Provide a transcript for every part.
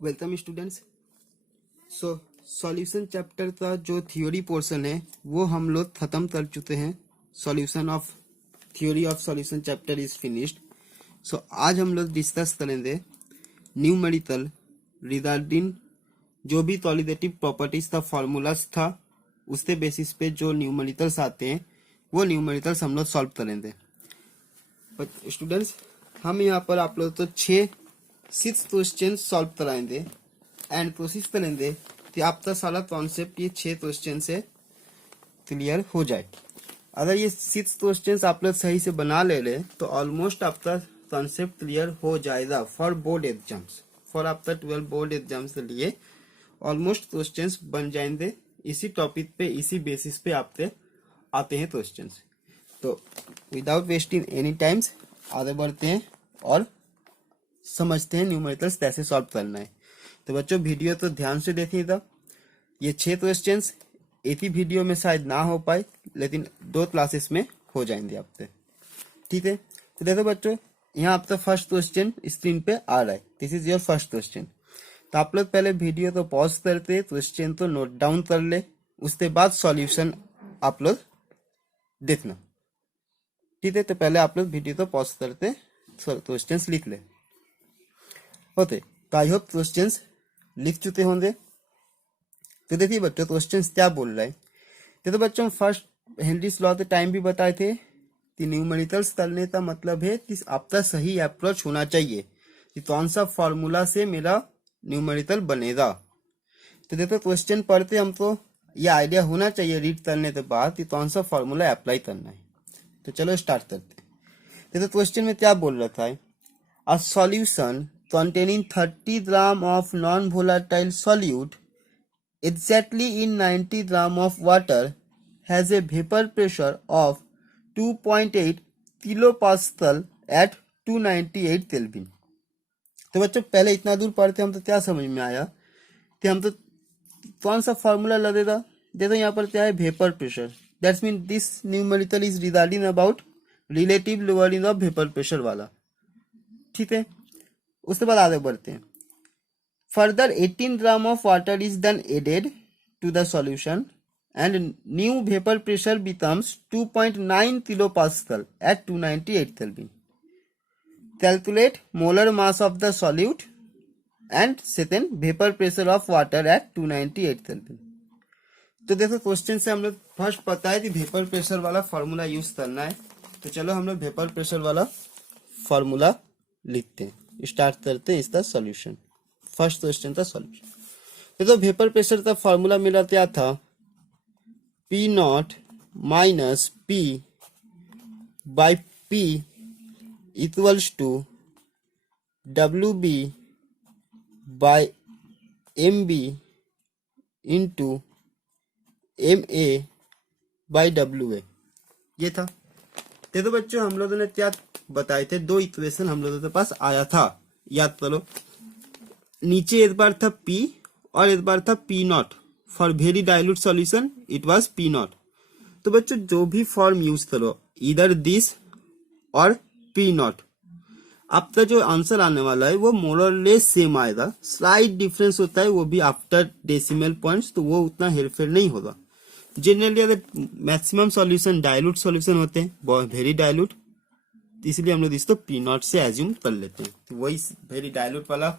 Welcome students. Solution chapter का जो theory portion है वो हम लोग खत्म कर चुके हैं। Solution of theory of solution chapter is finished. आज हम लोग डिस्कस करेंगे न्यूमेरिकल रिगार्डिंग जो भी क्वालिटेटिव प्रॉपर्टीज का फॉर्मूलाज था उसके बेसिस पे जो न्यूमेरिकल्स आते हैं वो न्यूमेरिकल्स हम लोग सॉल्व करेंगे। बट स्टूडेंट्स हम यहाँ पर आप लोग तो 6 क्वेश्चन सॉल्व कराएंगे एंड कोशिश करेंगे कि आपका सारा कॉन्सेप्ट ये 6 क्वेश्चन से क्लियर हो जाए। अगर ये 6 क्वेश्चन आप लोग सही से बना ले रहे तो ऑलमोस्ट आपका कॉन्सेप्ट क्लियर हो जाएगा फॉर बोर्ड एग्जाम्स। फॉर आपका 12 बोर्ड एग्जाम्स के लिए ऑलमोस्ट क्वेश्चंस बन जाएंगे। इसी टॉपिक पे इसी बेसिस पे आपके आते हैं क्वेश्चंस। तो विदाउट वेस्टिंग एनी टाइम्स आगे बढ़ते हैं और समझते हैं न्यूमेरिकल्स कैसे सॉल्व करना है। तो बच्चों वीडियो तो ध्यान से देखिएगा। ये 6 क्वेश्चंस एक ही वीडियो में शायद ना हो पाए लेकिन 2 क्लासेस में हो जाएंगे आपसे, ठीक है। तो देखो बच्चों यहाँ आपका फर्स्ट क्वेश्चन स्क्रीन पे आ रहा है। This is your first question. तो आप लोग पहले वीडियो तो पॉज करते क्वेश्चन तो नोट डाउन कर ले, उसके बाद सॉल्यूशन आप लोग देखना, ठीक है। तो पहले आप लोग वीडियो तो पॉज करते क्वेश्चन लिख ले होते। तो आई होप क्वेश्चंस लिख चुके होंगे। तो देखिए बच्चों क्वेश्चंस क्या बोल रहा है। तो बच्चों फर्स्ट हेनरीज लॉ के टाइम भी बताए थे कि न्यूमेरिकल्स करने का मतलब है कि आपका सही अप्रोच होना चाहिए कि कौन सा फॉर्मूला से मेरा न्यूमेरिकल बनेगा। तो देखो क्वेश्चन पढ़ते हमको ये आइडिया होना चाहिए रीड करने के बाद कि कौन सा फॉर्मूला अप्लाई करना है। तो चलो स्टार्ट करते हैं। तो क्वेश्चन में क्या बोल रखा है, a solution containing 30 gram of non-volatile solute exactly in 90 gram of water has a vapor pressure of 2.8 kilopascal at 298 Kelvin। तो बच्चों पहले इतना दूर पढ़ते हम तो क्या समझ में आया कि हम तो कौन सा फॉर्मूला लगेगा। देखो यहाँ पर क्या है, vapour pressure. That's mean this numerical is regarding about relative lowering of vapour pressure वाला, ठीक है। उसके बाद आगे बढ़ते हैं। Further 18 gram of water is then added to the solution and new vapour pressure becomes 2.9 kilo pascal at 298 kelvin. Calculate molar mass of the solute and second vapour pressure of water at 298 kelvin. तो देखो question से हम लोग first पता है कि vapour pressure वाला formula use करना है। तो चलो हम लोग वेपर प्रेशर वाला फॉर्मूला लिखते हैं, स्टार्ट करते हैं इसका सॉल्यूशन। फर्स्ट क्वेश्चन का सॉल्यूशन। तो वेपर प्रेशर का फॉर्मूला मिला क्या था, P naught minus P by P equals to W B by M B into M A by W A, ये था। तो बच्चों हम लोगों ने क्या बताए थे, 2 इक्वेशन हम लोगों के पास आया था, याद करो। नीचे एक बार था P और एक बार था P not. For very dilute solution it was P not. तो बच्चों जो भी फॉर्म यूज करो इधर दिस और P नॉट, आपका जो आंसर आने वाला है वो मोर और लेस सेम आएगा। स्लाइट डिफरेंस होता है वो भी आफ्टर डेसिमल पॉइंट्स, तो वो उतना हेरफेर नहीं होगा। जनरली अगर मैक्सिमम सॉल्यूशन डाइल्यूट सॉल्यूशन होते हैं, वेरी डाइल्यूट, इसलिए हम लोग इसको पी नॉट से एज्यूम कर लेते हैं। तो वही वेरी डाइल्यूट वाला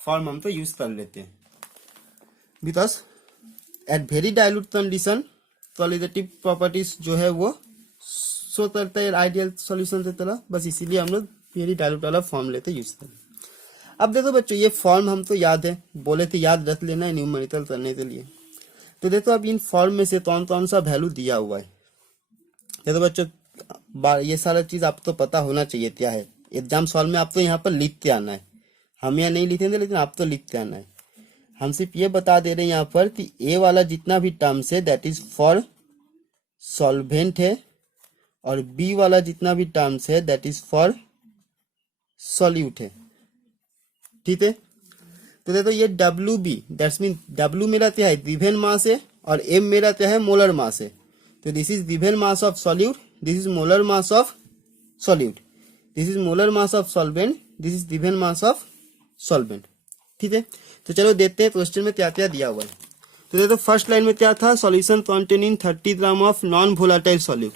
फॉर्म हम तो यूज कर लेते हैं because at very dilute condition qualitative properties जो है वो शो करता है आइडियल सॉल्यूशन की तरह, बस इसीलिए हम लोग वेरी डाइल्यूट वाला फॉर्म लेते यूज करते। अब देखो बच्चों ये फॉर्म हम तो याद है, बोले थे याद रख लेना है न्यूमेरिकल करने के लिए। तो देखो अब इन फॉर्म में से कौन कौन सा वैल्यू दिया हुआ है। देखो बच्चों ये सारा चीज आपको तो पता होना चाहिए क्या है। एग्जाम सॉल्व में आपको यहाँ पर लिख के आना है, हम यहाँ नहीं लिखेंगे लेकिन आप तो लिख के आना है। हम सिर्फ ये बता दे रहे हैं यहाँ पर कि ए वाला जितना भी टर्म्स है दैट इज फॉर सॉल्वेंट है और बी वाला जितना भी टर्म्स है दैट इज फॉर सॉल्यूट है, ठीक है। तो देखो ये W B that's mean W मेरा क्या है, गिवन मास है, और एम मेरा क्या है, मोलर मास है। तो this is given mass of solute, this is molar mass of solute, this is molar mass of solvent, this is given mass of solvent, ठीक है, तो चलो देखते हैं क्वेश्चन में क्या क्या दिया हुआ है। तो देखो फर्स्ट लाइन में क्या था, solution containing 30 gram of non volatile solute.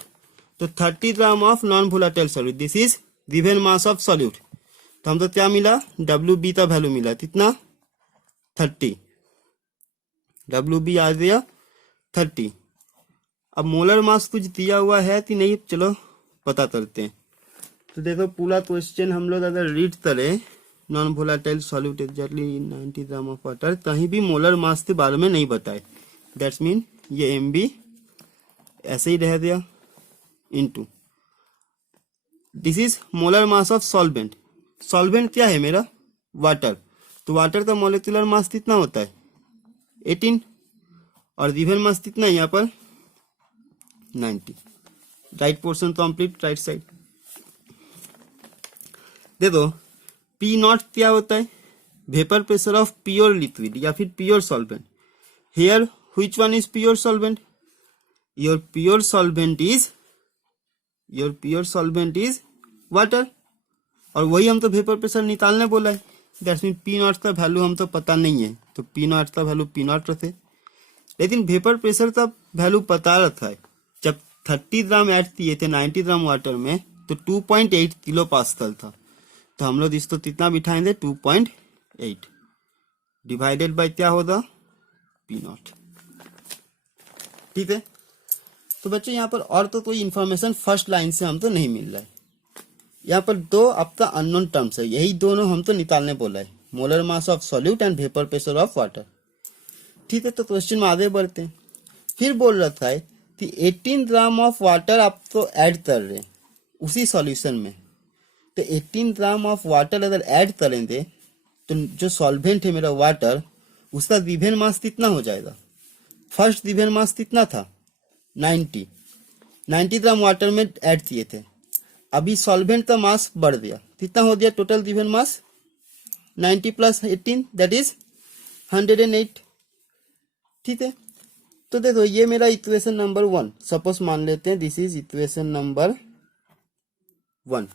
तो 30 gram of non volatile solute, this is given mass of solute. तो हम तो क्या मिला, डब्ल्यू बी का वैल्यू मिला कितना 30, डब्ल्यू बी आ गया 30। अब मोलर मास कुछ दिया हुआ है कि नहीं, चलो पता करते हैं। तो देखो पूरा क्वेश्चन हम लोग अगर रीड करें, non volatile solute exactly 90 gram of water, कहीं भी मोलर मास के बारे में नहीं बताए। दैट्स मीन ये एम बी ऐसे ही रह गया into this is molar mass of solvent. Solvent क्या है मेरा, वाटर। तो वाटर का मॉलिक्यूलर मास कितना होता है 18, और गिवन मास कितना है यहाँ पर 90। Right portion complete, right side. देखो पी नॉट क्या होता है, vapour pressure of pure liquid या फिर pure solvent. Here which one is pure solvent, your pure solvent is water, और वही हम तो वेपर प्रेशर निकालने बोला है। दैट्स मीन पी नॉट का वैल्यू हम तो पता नहीं है, तो पी नॉट का वैल्यू पी नॉट रखे, लेकिन वेपर प्रेशर का वैल्यू पता रखा है। जब 30 ग्राम ऐड किए थे 90 ग्राम वाटर में तो 2.8 किलो पास्कल था। तो हम लोग इसको कितना बिठाएंगे 2.8 डिवाइडेड बाय क्या होगा पी नॉट। ठीक है, तो बच्चों यहाँ पर और तो कोई इंफॉर्मेशन फर्स्ट लाइन से हम तो नहीं मिल रहा है। यहाँ पर दो आपका अननोन टर्म्स है, यही दोनों हम तो निकालने बोला है, molar mass of solute and vapour pressure of water. ठीक है, तो क्वेश्चन में आगे बढ़ते हैं। फिर बोल रहा था कि 18 ग्राम ऑफ वाटर आप तो ऐड कर रहे हैं उसी सॉल्यूशन में। तो 18 ग्राम ऑफ वाटर अगर ऐड करेंगे तो जो सॉल्वेंट है मेरा वाटर, उसका गिवन मास कितना हो जाएगा। फर्स्ट गिवन मास कितना था 90 ग्राम वाटर में ऐड किए थे। अभी सॉल्वेंट का मास बढ़ गया, कितना हो गया total given mass 90 plus 18 that is 108। ठीक है, तो देखो ये मेरा इक्वेशन नंबर 1, सपोज मान लेते हैं दिस इज इक्वेशन नंबर 1।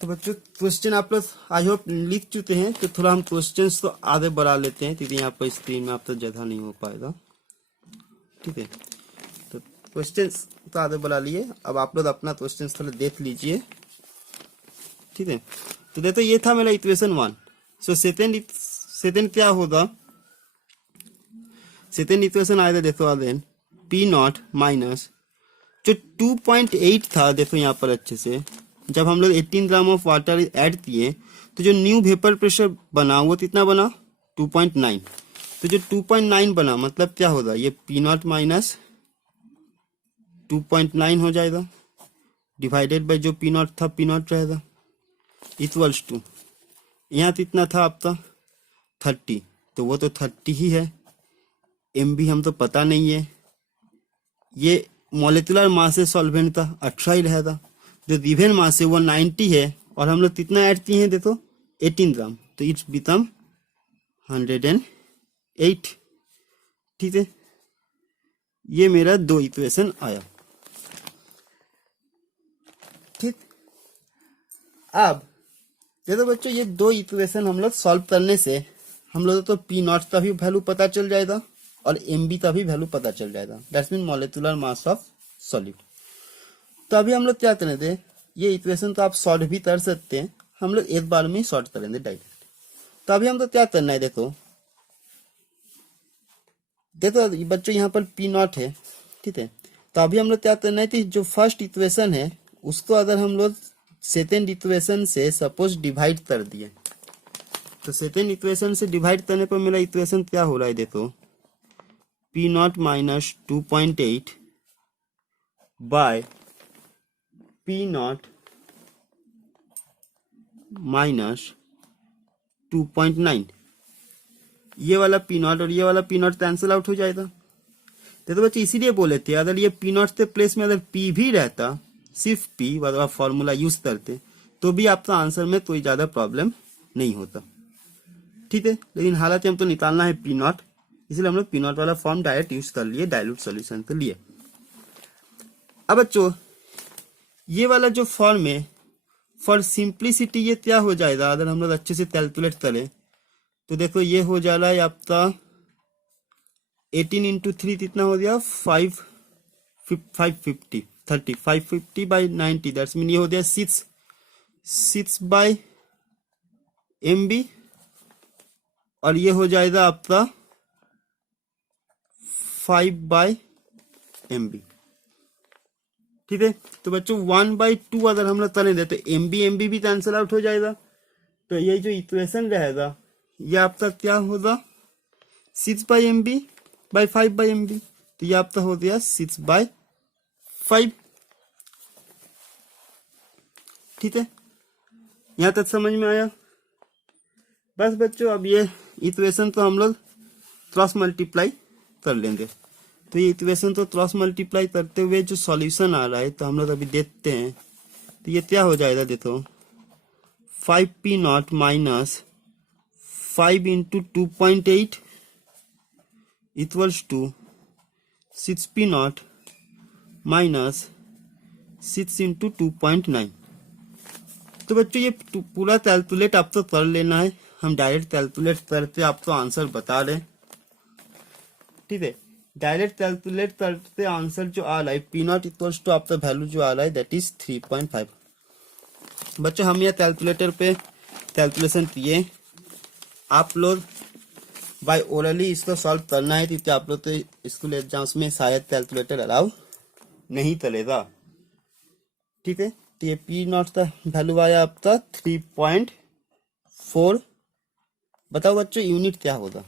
तो बच्चों क्वेश्चन आप लोग आई होप लिख चुके हैं, तो थोड़ा हम क्वेश्चंस तो आगे बढ़ा लेते हैं क्योंकि यहाँ पर स्क्रीन में आप तो जगह नहीं हो पाएगा। ठीक है, तो क्वेश्चंस तो आगे बढ़ा लिए, अब आप लोग अपना क्वेश्चंस थोड़ा देख लीजिए। ठीक है, तो देखो ये था मेरा इक्वेशन 1। सो सेकेंड क्या होगा, सेकेंड इक्वेशन आएगा देखो अगेन पी नॉट माइनस जो 2.8 था। देखो यहाँ पर अच्छे से, जब हम लोग 18 ग्राम ऑफ वाटर ऐड किए तो जो न्यू वेपर प्रेशर बना वो कितना बना 2.9। तो जो 2.9 बना मतलब क्या होगा, ये पी नॉट माइनस 2.9 हो जाएगा डिवाइडेड बाय जो पी नॉट था पी नॉट रहेगा इक्वल्स टू, यहाँ कितना था आपका 30, तो वो तो 30 ही है। एम बी हम तो पता नहीं है, ये मॉलिक्यूलर मास है सॉल्वेंट का 18 ही रहेगा। जो गिवन मास है वो 90 है, और हम लोग कितना ऐड किए हैं देखो 18 ग्राम, तो इट्स बिकम 108। ठीक है, ये मेरा 2 इक्वेशन आया। ठीक, अब देखो बच्चों ये 2 इक्वेशन हम लोग सॉल्व करने से हम लोग तो पी नॉट का भी वैल्यू पता चल जाएगा और एम बी का भी वैल्यू पता चल जाएगा, that's mean molecular mass of solid. तो अभी हम लोग क्या करें थे, ये इक्वेशन तो आप सॉल्व भी कर सकते हैं, हम लोग एक बार में ही सॉल्व करेंगे डायरेक्ट। तो अभी हम तो क्या करना है, देखो बच्चों यहाँ पर पी नॉट है। ठीक है, तो अभी हम लोग क्या करना है कि जो फर्स्ट इक्वेशन है उसको अगर हम लोग सेकेंड इक्वेशन से सपोज डिवाइड कर दिए, तो सेकेंड इक्वेशन से डिवाइड करने पर मेरा इक्वेशन क्या हो रहा है, देखो P naught minus 2.8 by P naught minus 2.9। ये वाला पी नॉट और ये वाला पी नॉट कैंसिल आउट हो जाएगा। तो बच्चे इसीलिए बोले थे अगर ये पी नॉट के प्लेस में अगर पी भी रहता, सिर्फ पी वाला फॉर्मूला यूज करते, तो भी आपका आंसर में कोई ज्यादा प्रॉब्लम नहीं होता। ठीक है, लेकिन हालांकि हम तो निकालना है पी नॉट, इसलिए हम लोग पी नॉट वाला फॉर्म डायरेक्ट यूज कर लिए डाइल्यूट सॉल्यूशन के लिए। अब बच्चों ये वाला जो फॉर्म है फॉर सिंप्लिसिटी ये क्या हो जाएगा अगर हम लोग अच्छे से कैलकुलेट करें तो देखो ये हो जा रहा है आपका 18 इंटू 3 कितना हो गया 550 30 550 बाई 90 दैट्स मीन ये हो गया 6 बाई MB और ये हो जाएगा आपका 5 बाई MB। ठीक है, तो बच्चों 1/2 अगर हम लोग करेंगे तो MB भी कैंसिल आउट हो जाएगा। तो ये जो इक्वेशन रहेगा ये आपका क्या होगा 6/MB बाई 5/MB। तो ये आपका हो गया 6/5। ठीक है, यहां तक समझ में आया। बस बच्चों अब ये इक्वेशन तो हम लोग क्रॉस मल्टीप्लाई कर लेंगे। तो ये इक्वेशन तो क्रॉस मल्टीप्लाई करते हुए जो सॉल्यूशन आ रहा है तो हम लोग अभी देखते हैं। तो ये क्या हो जाएगा देखो 5P0 minus 5 into 2.8 equals to 6P0 minus 6 into 2.9। तो बच्चों ये पूरा कैलकुलेट आपको कर लेना है। हम डायरेक्ट कैलकुलेट करते आपको आंसर बता रहे। ठीक है, डायरेक्ट कैलकुलेट करते आंसर जो आ रहा है P0 इक्वल्स टू आपका वैल्यू जो आ रहा है दैट इज 3.5। बच्चों हम यह कैलकुलेटर पे कैलकुलेशन किए, आप लोग बाय ओरली इसको सॉल्व करना है क्योंकि आप लोग तो स्कूल एग्जाम्स में शायद कैलकुलेटर अलाउ नहीं करेगा। ठीक है, तो ये P0 का वैल्यू आया आपका 3.4। बताओ बच्चों यूनिट क्या होगा,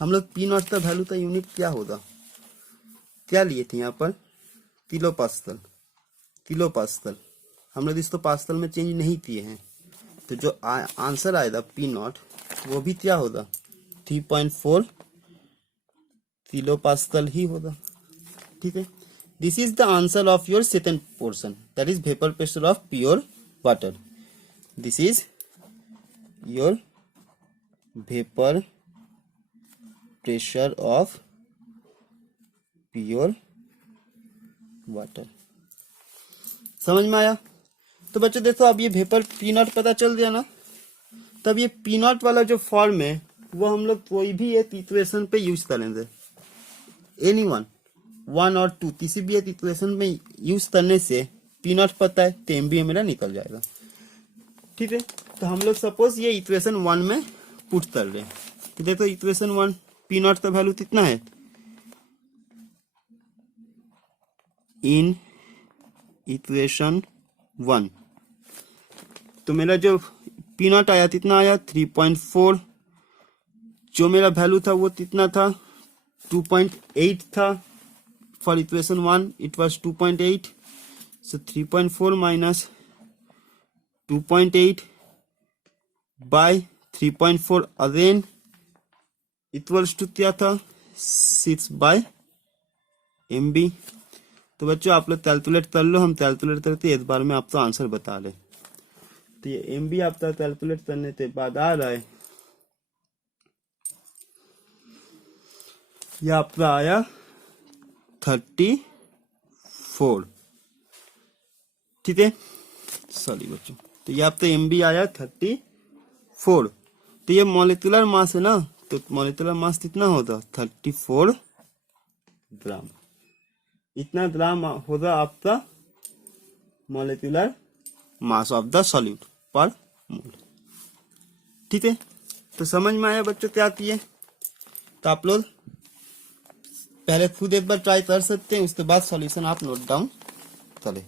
हम लोग P0 का वैल्यू का यूनिट क्या होगा, क्या लिए थे यहाँ पर किलो पास्कल। हम लोग इसको पास्कल में चेंज नहीं किए हैं। तो जो आंसर आएगा P0 वो भी क्या होगा 3.4 किलो पास्कल ही होगा। ठीक है, this is the answer of your second portion that is vapour pressure of pure water. This is your vapour pressure of pure water. समझ में आया। तो बच्चों देखो अब ये वेपर P0 पता चल गया ना, तब ये P0 वाला जो फॉर्म है वो हम लोग कोई भी एक इक्वेशन पे यूज करेंगे, एनी वन और 2 किसी भी एक इक्वेशन में यूज करने से P0 पता है तो MB मेरा निकल जाएगा। ठीक है, तो हम लोग सपोज ये इक्वेशन 1 में पुट कर रहे हैं। तो देखो इक्वेशन 1 P0 का वैल्यू कितना है इन इक्वेशन 1। तो मेरा जो P0 आया कितना आया 3.4, जो मेरा वैल्यू था वो कितना था 2.8 था। For equation 1 it was 2.8, so 3.4 minus 2.8 by 3.4 again equals to क्या था 6/MB। तो बच्चों आप लोग कैलकुलेट कर लो, हम कैलकुलेट करते एक बार में आपको आंसर बता रहे। तो ये MB आपका कैलकुलेट करने के बाद आ रहा है, ये आपका आया 34। ठीक है, सॉरी बच्चों, तो ये आपका MB आया 34। तो ये मॉलिक्यूलर मास है ना, तो मॉलिक्यूलर मास कितना होगा 34 ग्राम। इतना ग्राम होगा आपका molecular mass of the solute पर मोल। ठीक है, तो समझ में आया बच्चों क्या किए। तो आप लोग पहले खुद एक बार ट्राई कर सकते हैं, उसके बाद सॉल्यूशन आप नोट डाउन करें।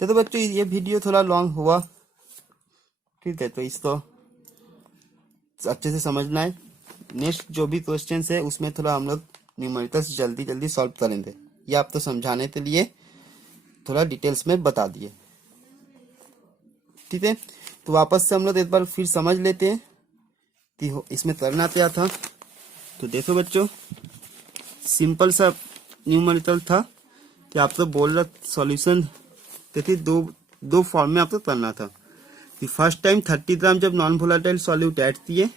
तो बच्चों ये वीडियो थोड़ा लॉन्ग हुआ, ठीक है, तो इसको अच्छे से समझना है। नेक्स्ट जो भी क्वेश्चन है उसमें थोड़ा हम लोग न्यूमेरिकल्स जल्दी सॉल्व करेंगे। ये आपको समझाने के लिए थोड़ा डिटेल्स में बता दिए। ठीक है, तो वापस से हम लोग एक बार फिर समझ लेते हैं कि इसमें करना क्या था। तो देखो बच्चों सिंपल सा न्यूमेरिकल था कि आपको बोल रहा सॉल्यूशन देखिए दो फॉर्म में आपको करना था कि फर्स्ट टाइम 30 ग्राम जब नॉन वोलेटाइल सॉल्यूट ऐड किए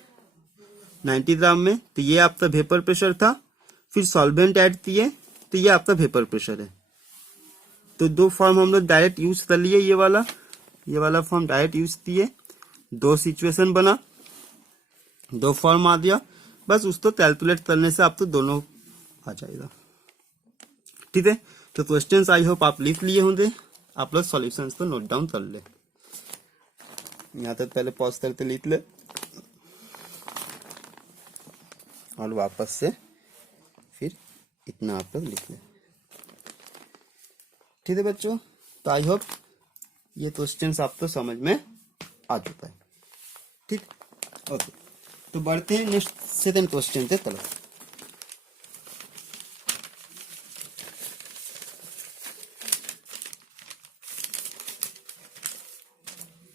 90 ग्राम में, तो ये आपका वेपर प्रेशर था। फिर सॉल्वेंट ऐड किए तो ये आपका वेपर प्रेशर है। तो दो फॉर्म हम लोग डायरेक्ट यूज कर लिए, ये वाला फॉर्म डायरेक्ट यूज किए, दो सिचुएशन बना, दो फॉर्म आ दिया, बस उसको कैलकुलेट करने से आपको दोनों आ जाएगा। ठीक है, तो क्वेश्चंस आई होप आप लिख लिए होंगे, आप लोग सॉल्यूशंस को नोट डाउन कर ले। यहाँ तक पहले पॉज करके लिख ले और वापस से फिर इतना आप लोग लिख ले। ठीक है बच्चों, तो आई होप ये क्वेश्चंस आपको समझ में आ चुका है। ठीक, ओके, तो बढ़ते हैं नेक्स्ट सेकंड क्वेश्चन के तरफ।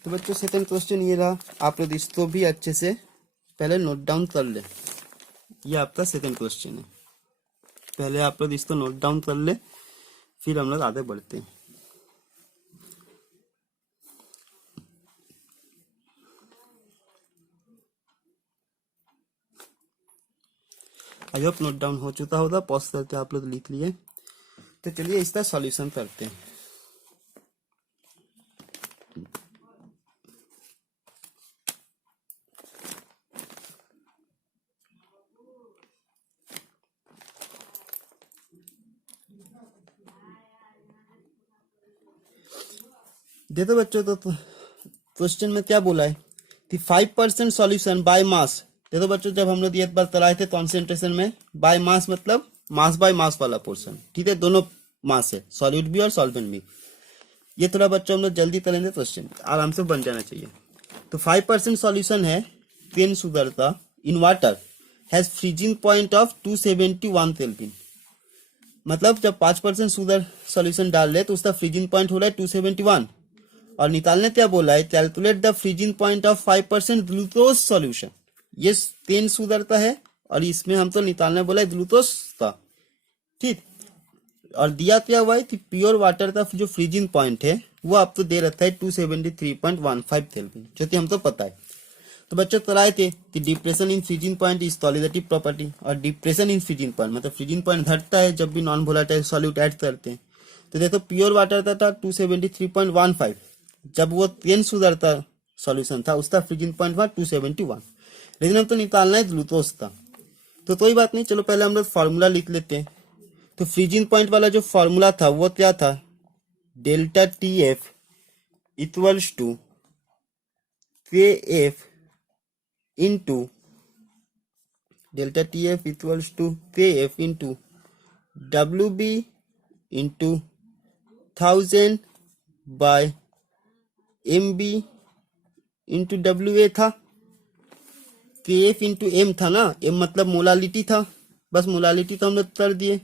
तो बच्चों सेकंड क्वेश्चन ये रहा, आप लोग इसको भी अच्छे से पहले नोट डाउन कर ले। ये आपका सेकंड क्वेश्चन है, पहले आप लोग इसको नोट डाउन कर ले, फिर हम लोग आगे बढ़ते हैं। आई होप नोट डाउन हो चुका होगा, पॉज करके आप लोग लिख लिए। तो चलिए इसका सॉल्यूशन करते हैं। देखो बच्चों, तो क्वेश्चन में क्या बोला है कि 5% सॉल्यूशन बाय मास। देखो बच्चों, जब हम लोग ये बार कराए थे कॉन्सेंट्रेशन में, बाय मास मतलब मास बाय मास वाला पोर्शन। ठीक है, दोनों मास है, सॉल्यूट भी और सॉल्वेंट भी। ये थोड़ा बच्चों हम लोग जल्दी करेंगे, क्वेश्चन आराम से बन जाना चाहिए। तो 5% सॉल्यूशन है 10 शुगर का in water has freezing point of 271 kelvin. मतलब जब 5% शुगर सॉल्यूशन डाल रहे तो उसका फ्रीजिंग पॉइंट हो रहा है 271, और निकालने क्या बोला है, calculate the freezing point of 5% glucose solution. ये 10 शुगर का है और इसमें हम तो निकालने बोला है ग्लूकोज का। ठीक, और दिया क्या हुआ है कि प्योर वाटर का जो फ्रीजिंग पॉइंट है वो आपको दे रखा है 273.15 केल्विन, जो कि हमको पता है। तो बच्चों कराए थे कि depression in freezing point is solidity property, और डिप्रेशन इन फ्रीजिंग पॉइंट मतलब फ्रीजिंग पॉइंट घटता है जब भी नॉन वोलेटाइल सॉल्यूट ऐड करते हैं। तो देखो प्योर वाटर का था 273.15, जब वो 10 शुगर का सॉल्यूशन था उसका फ्रीजिंग पॉइंट था 271, लेकिन हम तो निकालना है ग्लूकोज का। तो कोई बात नहीं, चलो पहले हम लोग फॉर्मूला लिख लेते हैं। तो फ्रीजिंग पॉइंट वाला जो फॉर्मूला था वो क्या था, delta T F equals to K F into delta T F equals to K F into W B into 1000 by M B into W A था। के एफ इंटू एम था ना, M मतलब molality था, बस molality तो हम लोग कर दिए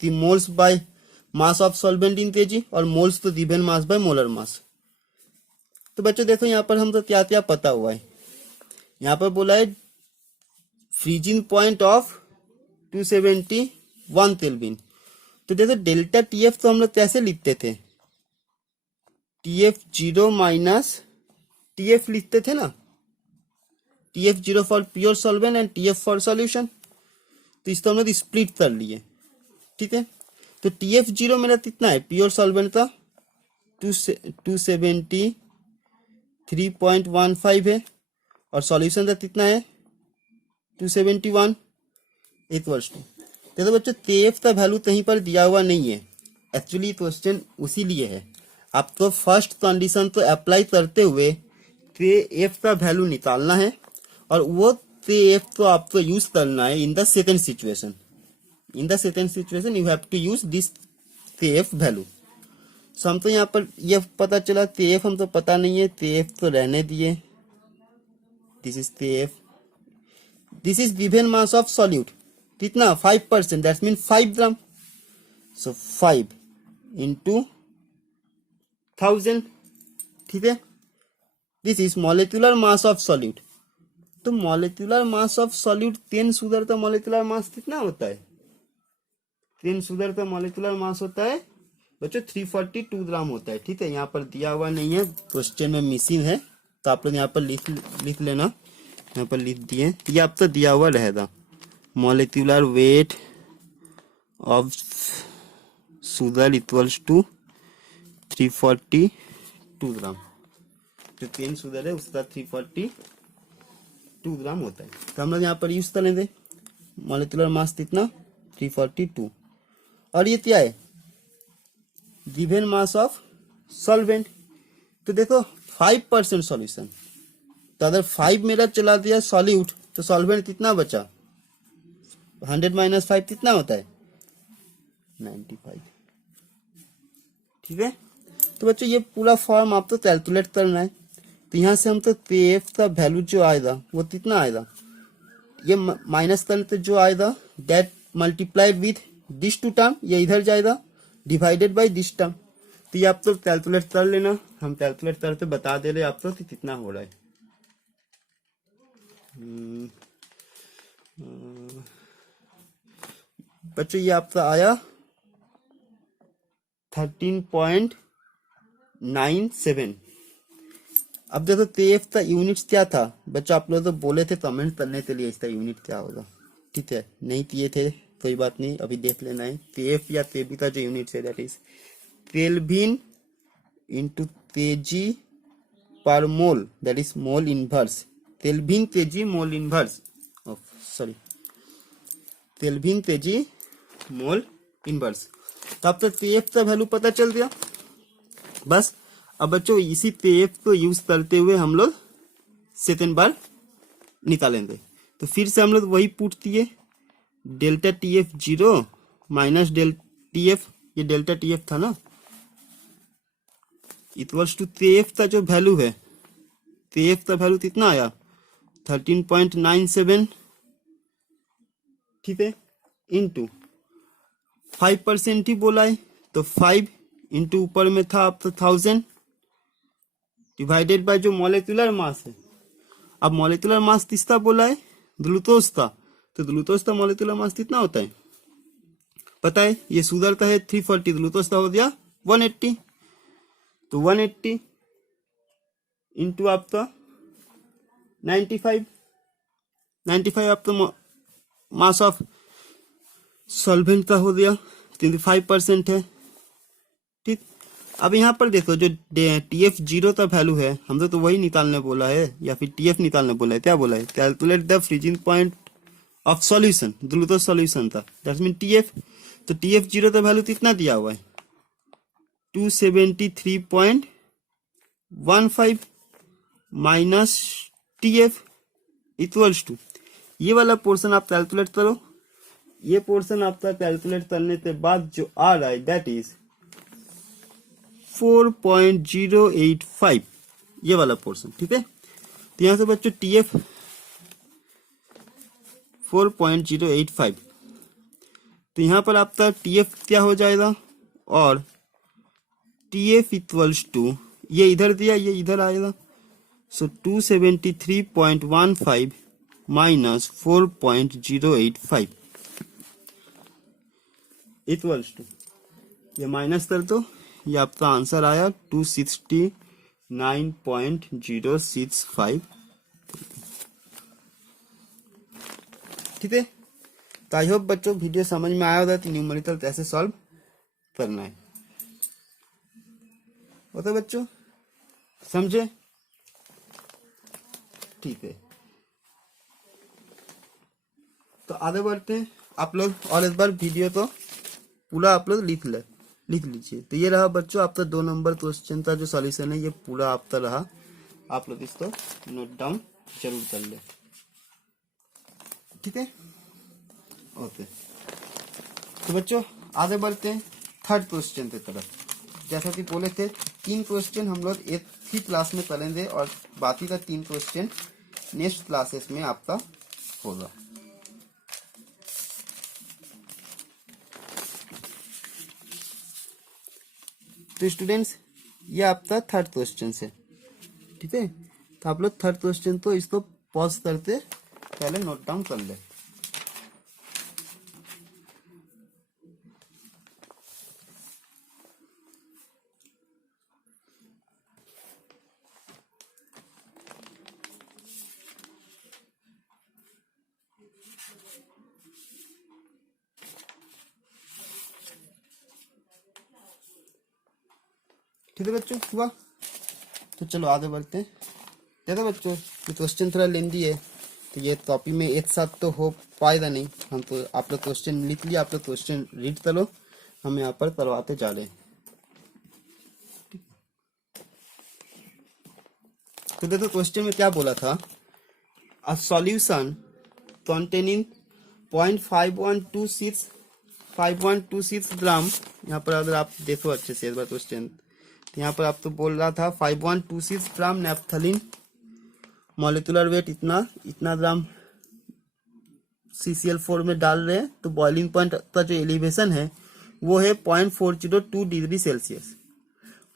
कि moles by mass of solvent in KG, और मोल्स तो given mass by molar mass. तो बच्चों देखो यहाँ पर हम तो क्या क्या पता हुआ है, यहाँ पर बोला है फ्रीजिंग पॉइंट ऑफ 271 केल्विन। तो देखो डेल्टा टी एफ तो हम लोग कैसे लिखते थे, T F zero minus T F लिखते थे ना, T F zero for pure solvent and T F for solution. तो इसको हम लोग स्प्लिट कर लिए। ठीक है, तो टी एफ जीरो मेरा कितना है, प्योर सॉल्वेंट का 273.15 है, और सॉल्यूशन का कितना है 271 इक्वल्स टू। देखो बच्चों केएफ का वैल्यू कहीं पर दिया हुआ नहीं है, एक्चुअली क्वेश्चन उसी लिए है, आपको फर्स्ट कंडीशन तो अप्लाई करते हुए केएफ का वैल्यू निकालना है, और वो केएफ तो आपको यूज करना है in the second situation. In the second situation you have to use this KF value. So हम तो यहाँ पर ये पता चला केएफ हम तो पता नहीं है, केएफ तो रहने दिए, this is KF, this is given mass of solute कितना 5%, that's mean 5 gram. So 5 into 1000, ठीक है, this is molecular mass of solute. तो molecular mass of solute 10 sugar का मॉलिक्यूलर मास कितना होता है, 10 शुगर का मॉलिक्यूलर मास होता है बच्चों 342 ग्राम होता है। ठीक है, यहाँ पर दिया हुआ नहीं है, क्वेश्चन में मिसिंग है, तो आप लोग यहाँ पर लिख लेना, यहाँ पर लिख दिए, ये आप तो दिया हुआ रहेगा molecular weight of sugar equals to 342 gram. जो 10 शुगर है उसका 342 ग्राम होता है। तो हम लोग यहाँ पर यूज करेंगे मॉलिक्यूलर मास कितना 342। और ये क्या है गिवन मास ऑफ सॉल्वेंट। तो देखो 5% सॉल्यूशन, तो अगर 5 मेरा चला दिया सॉल्यूट तो सॉल्वेंट कितना बचा 100 - 5 कितना होता है 95। ठीक है। तो बच्चों ये पूरा फॉर्म आपको कैलकुलेट करना है। तो यहाँ से हम तो पीएफ का वैल्यू जो आएगा वो कितना आएगा, ये माइनस करते जो आएगा that multiplied with this two term, ये इधर जाएगा डिवाइडेड बाय दिस टर्म। तो ये आप तो कैलकुलेट कर लेना, हम कैलकुलेट करते बता दे रहे आपको कि कितना हो रहा है। बच्चों ये आपका आया 13.97। अब देखो तेफ का यूनिट क्या था बच्चों, आप लोग तो बोले थे कमेंट करने के लिए इसका यूनिट क्या होगा। ठीक है, नहीं किए थे कोई बात नहीं, अभी देख लेना है। तेफ या तेबी का जो यूनिट है that is kelvin into kg per mole, that is mole inverse. Kelvin kg mole inverse, sorry kelvin kg mole inverse. तो अब तक तेफ का वैल्यू पता चल गया बस। अब बच्चों इसी तेफ को यूज करते हुए हम लोग सेकेंड बार निकालेंगे। तो फिर से हम लोग वही पुट दिए delta T F 0 minus del T F, ये डेल्टा टी एफ था ना, इक्वल्स टू तेफ का जो वैल्यू है, तेफ का वैल्यू कितना आया 13.97। ठीक है, इंटू 5% ही बोला है तो 5 इंटू ऊपर में था अब तो 1000 डिवाइडेड बाय जो मॉलिक्यूलर मास है। अब मॉलिक्यूलर मास किसका बोला है ग्लूकोज का, तो ग्लूकोज का मॉलिक्यूलर मास कितना होता है पता है, ये शुगर का है 340, ग्लूकोज का हो गया 180। तो 180 इंटू आपका 95 आपका मास ऑफ सॉल्वेंट का हो गया, क्योंकि 5% है। ठीक, अब यहाँ पर देखो जो TF 0 का वैल्यू है हमसे तो वही निकालने बोला है, या फिर TF निकालने बोला है, क्या बोला है calculate the freezing point of solution, glucose solution था दैट्स मीन TF। तो TF 0 का वैल्यू कितना दिया हुआ है 273.15 माइनस TF इक्वल्स टू, ये वाला पोर्शन आप कैलकुलेट करो। ये पोर्शन आपका कैलकुलेट करने के बाद जो आ रहा है दैट इज 4.085, ये वाला पोर्शन। ठीक है, तो यहां से बच्चों TF 4.085, तो यहां पर आपका TF क्या हो जाएगा, और TF इक्वल्स टू ये इधर दिया ये इधर आएगा, सो 273.15 माइनस 4.085 इक्वल्स टू, ये माइनस कर दो, ये आपका आंसर आया 269.065। ठीक है, तो आई होप बच्चों वीडियो समझ में आया होगा कि न्यूमेरिकल कैसे सॉल्व करना है। होता बच्चों समझे? ठीक है, तो आगे बढ़ते हैं। आप लोग और एक बार वीडियो तो पूरा आप लोग लिख लीजिए। तो ये रहा बच्चों आपका 2 नंबर क्वेश्चन का जो सॉल्यूशन है, ये पूरा आपका रहा, आप लोग इसको नोट डाउन जरूर कर ले। ठीक है, ओके। तो बच्चों आगे बढ़ते हैं थर्ड क्वेश्चन की तरफ। जैसा कि बोले थे 3 क्वेश्चन हम लोग एक ही क्लास में करेंगे और बाकी का 3 क्वेश्चन नेक्स्ट क्लासेस में आपका होगा। तो स्टूडेंट्स ये आपका थर्ड क्वेश्चन है। ठीक है, तो आप लोग थर्ड क्वेश्चन तो इसको पॉज करते पहले नोट डाउन कर ले। ठीक है बच्चों, हुआ? तो चलो आगे बढ़ते हैं। देखो बच्चों, ये क्वेश्चन थोड़ा लेंदी है, तो ये टॉपिक में एक साथ तो हो पाएगा नहीं। हम तो आप लोग क्वेश्चन लिख लिया, आप लोग क्वेश्चन रीड करो, हम यहाँ पर करवाते जा रहे हैं। तो देखो क्वेश्चन में क्या बोला था, अ सॉल्यूशन कंटेनिंग 5.126 ग्राम। यहाँ पर अगर आप देखो अच्छे से एक बार क्वेश्चन, तो यहाँ पर आप तो बोल रहा था 5.26 ग्राम नेप्थलीन, मॉलिक्यूलर वेट इतना इतना ग्राम CCl4 में डाल रहे हैं, तो बॉइलिंग पॉइंट का जो एलिवेशन है वो है 0.402 degree Celsius.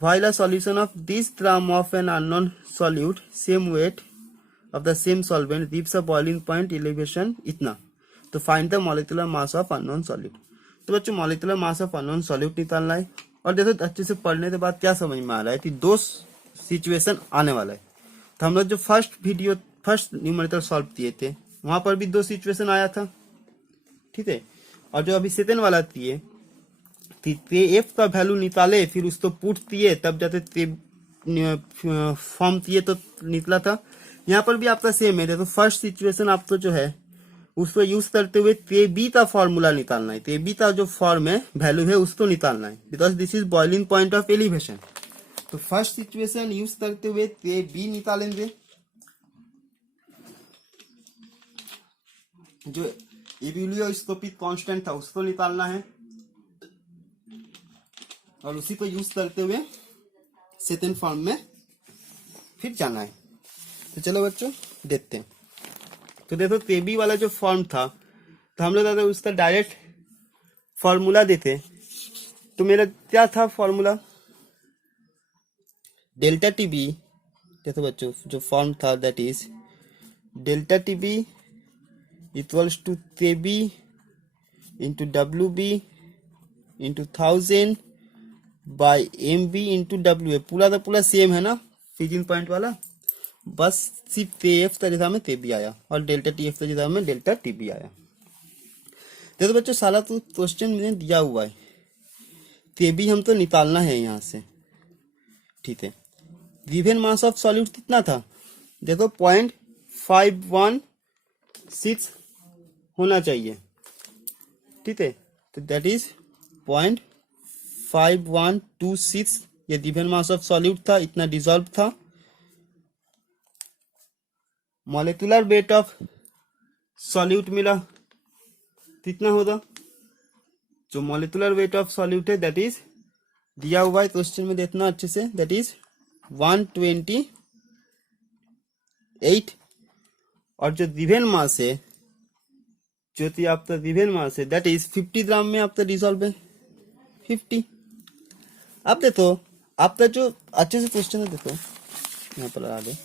While a solution of this gram of an unknown solute, same weight of the same solvent, gives a boiling point elevation इतना। तो find the molecular mass of unknown solute। तो बच्चों molecular mass of unknown solute निकालना है। और देखो अच्छे से पढ़ने के बाद क्या समझ में आ रहा है कि दो सिचुएशन आने वाला है। तो हम लोग जो फर्स्ट न्यूमेरिकल सॉल्व किए थे, वहां पर भी दो सिचुएशन आया था, ठीक है। और जो अभी सेकंड वाला किए, एफ का वैल्यू निकाले, फिर उसको पुट दिए, तब जाते फॉर्म दिए तो निकला था। यहाँ पर भी आपका सेम है। तो फर्स्ट सिचुएशन आपको जो है उसको यूज करते हुए तेबी का फॉर्मूला निकालना है। तेबी का जो फॉर्म है, वैल्यू है, उसको निकालना है, because this is boiling point of elevation. तो फर्स्ट सिचुएशन यूज करते हुए तेबी निकालेंगे, जो एबिलियोस्कोपिक कांस्टेंट था उसको निकालना है, और उसी को यूज करते हुए सेकंड फॉर्म में फिर जाना है। तो चलो बच्चों देखते हैं। तो देखो तेबी वाला जो फॉर्म था, तो हम लोग अगर उसका डायरेक्ट फॉर्मूला देते, तो मेरा क्या था फॉर्मूला, डेल्टा टीबी। देखो बच्चों जो फॉर्म था that is delta TB equals to TB into WB into 1000 by MB into WA। पूरा का पूरा सेम है ना फ्रीजिंग पॉइंट वाला, बस सिर्फ TF का जगह में तेबी आया और डेल्टा TF का जगह में डेल्टा TB आया। देखो बच्चों सारा तो क्वेश्चन में दिया हुआ है, तेबी हम तो निकालना है यहाँ से, ठीक है। गिवन मास ऑफ सॉल्यूट कितना था, देखो 0.516 होना चाहिए, ठीक है। तो दैट इज 0.5126 ये गिवन मास ऑफ सॉल्यूट था, इतना डिसॉल्व था। मॉलिक्यूलर वेट ऑफ सॉल्यूट मिला, कितना होगा, जो मॉलिक्यूलर वेट ऑफ सॉल्यूट है दैट इज दिया हुआ है क्वेश्चन में, देखना अच्छे से, दैट इज 128। और जो गिवन मास है, जो थी आपका गिवन मास है दैट इज 50 ग्राम में आपका डिसॉल्व है 50। अब देखो आपका जो अच्छे से क्वेश्चन है, देखो यहाँ पर लगा दे,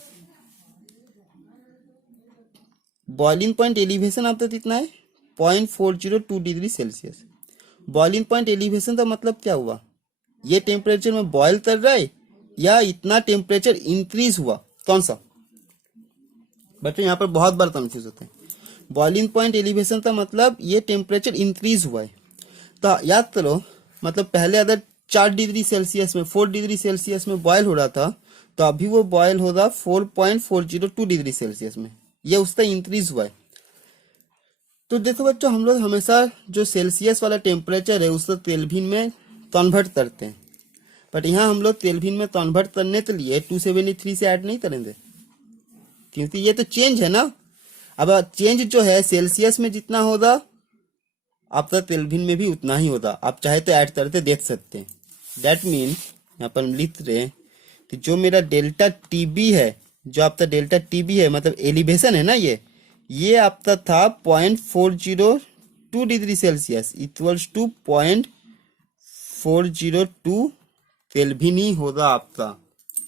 बॉइलिंग पॉइंट एलिवेशन आपका कितना है 0.402 degree Celsius. Boiling point elevation का मतलब क्या हुआ, ये टेम्परेचर में बॉयल कर रहा है या इतना टेम्परेचर इंक्रीज हुआ, कौन सा बच्चों, यहाँ पर बहुत बार कंफ्यूज होते हैं। बॉइलिंग पॉइंट एलिवेशन का मतलब ये टेम्परेचर इंक्रीज हुआ है, तो याद करो, मतलब पहले अगर 4 डिग्री सेल्सियस में 4 डिग्री सेल्सियस में बॉयल हो रहा था, तो अभी वो बॉयल होगा 4.402 डिग्री सेल्सियस में, ये उसका इंक्रीज हुआ है। तो देखो बच्चों हम लोग हमेशा जो सेल्सियस वाला टेम्परेचर है उसको केल्विन में कन्वर्ट करते हैं, बट यहाँ हम लोग केल्विन में कन्वर्ट करने के लिए 273 से ऐड नहीं करेंगे, क्योंकि ये तो चेंज है ना। अब चेंज जो है सेल्सियस में जितना होगा आपका केल्विन में भी उतना ही होगा, आप चाहे तो ऐड करके देख सकते हैं। दैट मीन यहाँ पर हम लिख रहे हैं कि जो मेरा डेल्टा टीबी है, जो आपका डेल्टा टीबी है मतलब एलिवेशन है ना, ये आपका था 0.402 degree Celsius equals to 0.402 kelvin ही होगा आपका,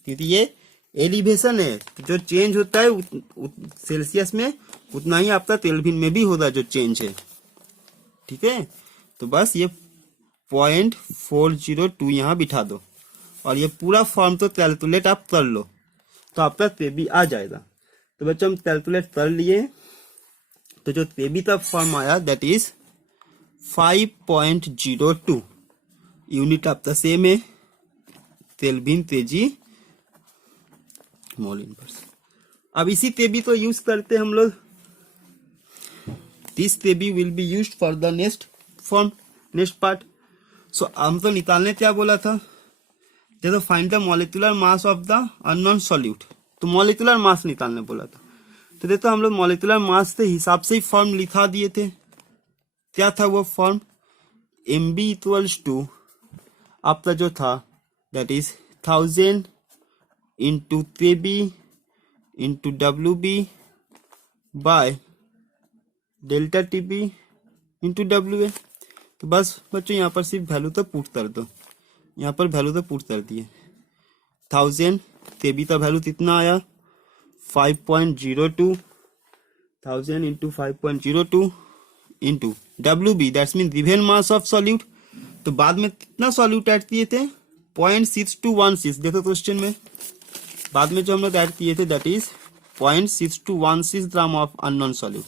क्योंकि ये एलिवेशन है, तो जो चेंज होता है सेल्सियस में उतना ही आपका केल्विन में भी होगा जो चेंज है, ठीक है। तो बस ये 0.402 यहाँ बिठा दो और ये पूरा फॉर्म तो कैलकुलेट आप कर लो, तो आपका तेबी आ जाएगा। तो बच्चों हम कैलकुलेट कर लिए, तो जो तेबी का फॉर्म आया दैट इज 5.02, यूनिट आपका सेम है, केल्विन तेजी मोल इनवर्स। अब इसी तेबी तो यूज करते हम लोग, this TB will be used for the next form, next part. So हम तो निकालने क्या बोला था, जैसे find the molecular mass of the unknown solute, तो मॉलिक्यूलर मास निकालने बोला था। तो देखो हम लोग मॉलिक्यूलर मास के हिसाब से ही फॉर्म लिखा दिए थे। क्या था वो फॉर्म, Mb इक्वल्स टू आपका जो था that is 1000 into Kb into WB by delta TB into WA। तो बस बच्चों यहाँ पर सिर्फ वैल्यू तो पुट कर दो, यहाँ पर वैल्यू तो पुट कर दिए। 1000 Kb का वैल्यू कितना आया 5.02, 1000 into 5.02 into WB that's mean given mass of solute. तो बाद में कितना सॉल्यूट ऐड किए थे 0.6216, देखो क्वेश्चन में बाद में जो हम लोग ऐड किए थे that is 0.6216 gram of unknown solute.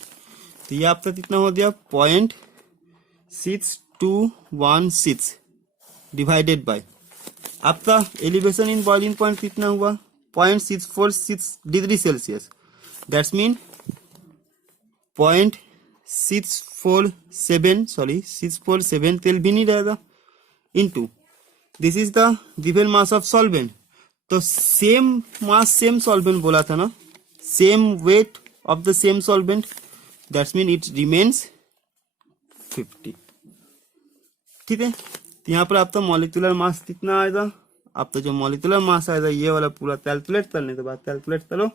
तो ये आपका कितना हो गया 0.6216 डिवाइडेड बाय आपका एलिवेशन इन बॉइलिंग पॉइंट कितना हुआ 0.646 degree Celsius, that's mean 647 kelvin ही रहेगा into this is the given mass of solvent. तो सेम मास सेम सॉल्वेंट बोला था ना, same weight of the same solvent, that's mean it remains 50। ठीक है, तो यहाँ पर आपका मॉलिक्यूलर मास कितना आएगा, आपका जो मॉलिक्यूलर मास आएगा ये वाला पूरा कैलकुलेट करने के बाद, कैलकुलेट करो,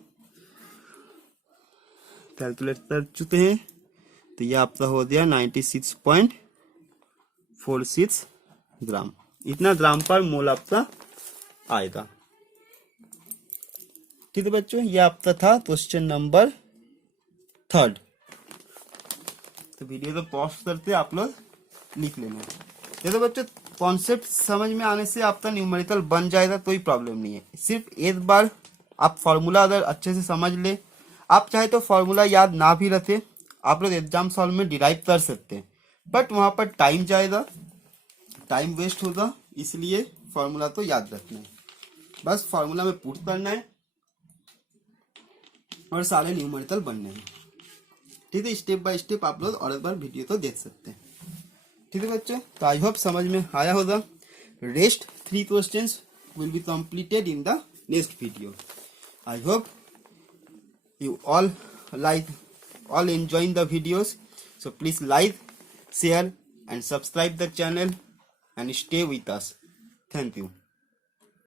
कैलकुलेट कर चुके हैं। तो ये आपका हो गया 96.46 ग्राम, इतना ग्राम पर मोल आपका आएगा। ठीक है बच्चों, ये आपका था क्वेश्चन नंबर 3। तो वीडियो तो पॉज करते आप लोग लिख लेना। देखो बच्चों कॉन्सेप्ट समझ में आने से आपका न्यूमेरिकल बन जाएगा, कोई प्रॉब्लम नहीं है। सिर्फ एक बार आप फॉर्मूला अगर अच्छे से समझ ले, आप चाहे तो फॉर्मूला याद ना भी रखे, आप लोग एग्जाम सॉल्व में डिराइव कर सकते हैं, बट वहां पर टाइम जाएगा, टाइम वेस्ट होगा, इसलिए फॉर्मूला तो याद रखना है। बस फॉर्मूला में पुट करना है और सारे न्यूमेरिकल बनने हैं। ठीक है, स्टेप बाय स्टेप आप लोग और एक बार वीडियो तो देख सकते हैं। ठीक है बच्चों, तो आई होप समझ में आया होगा। Rest 3 questions will be completed in the next video. I hope you all enjoying the videos, so please like, share and subscribe the channel and stay with us. Thank you.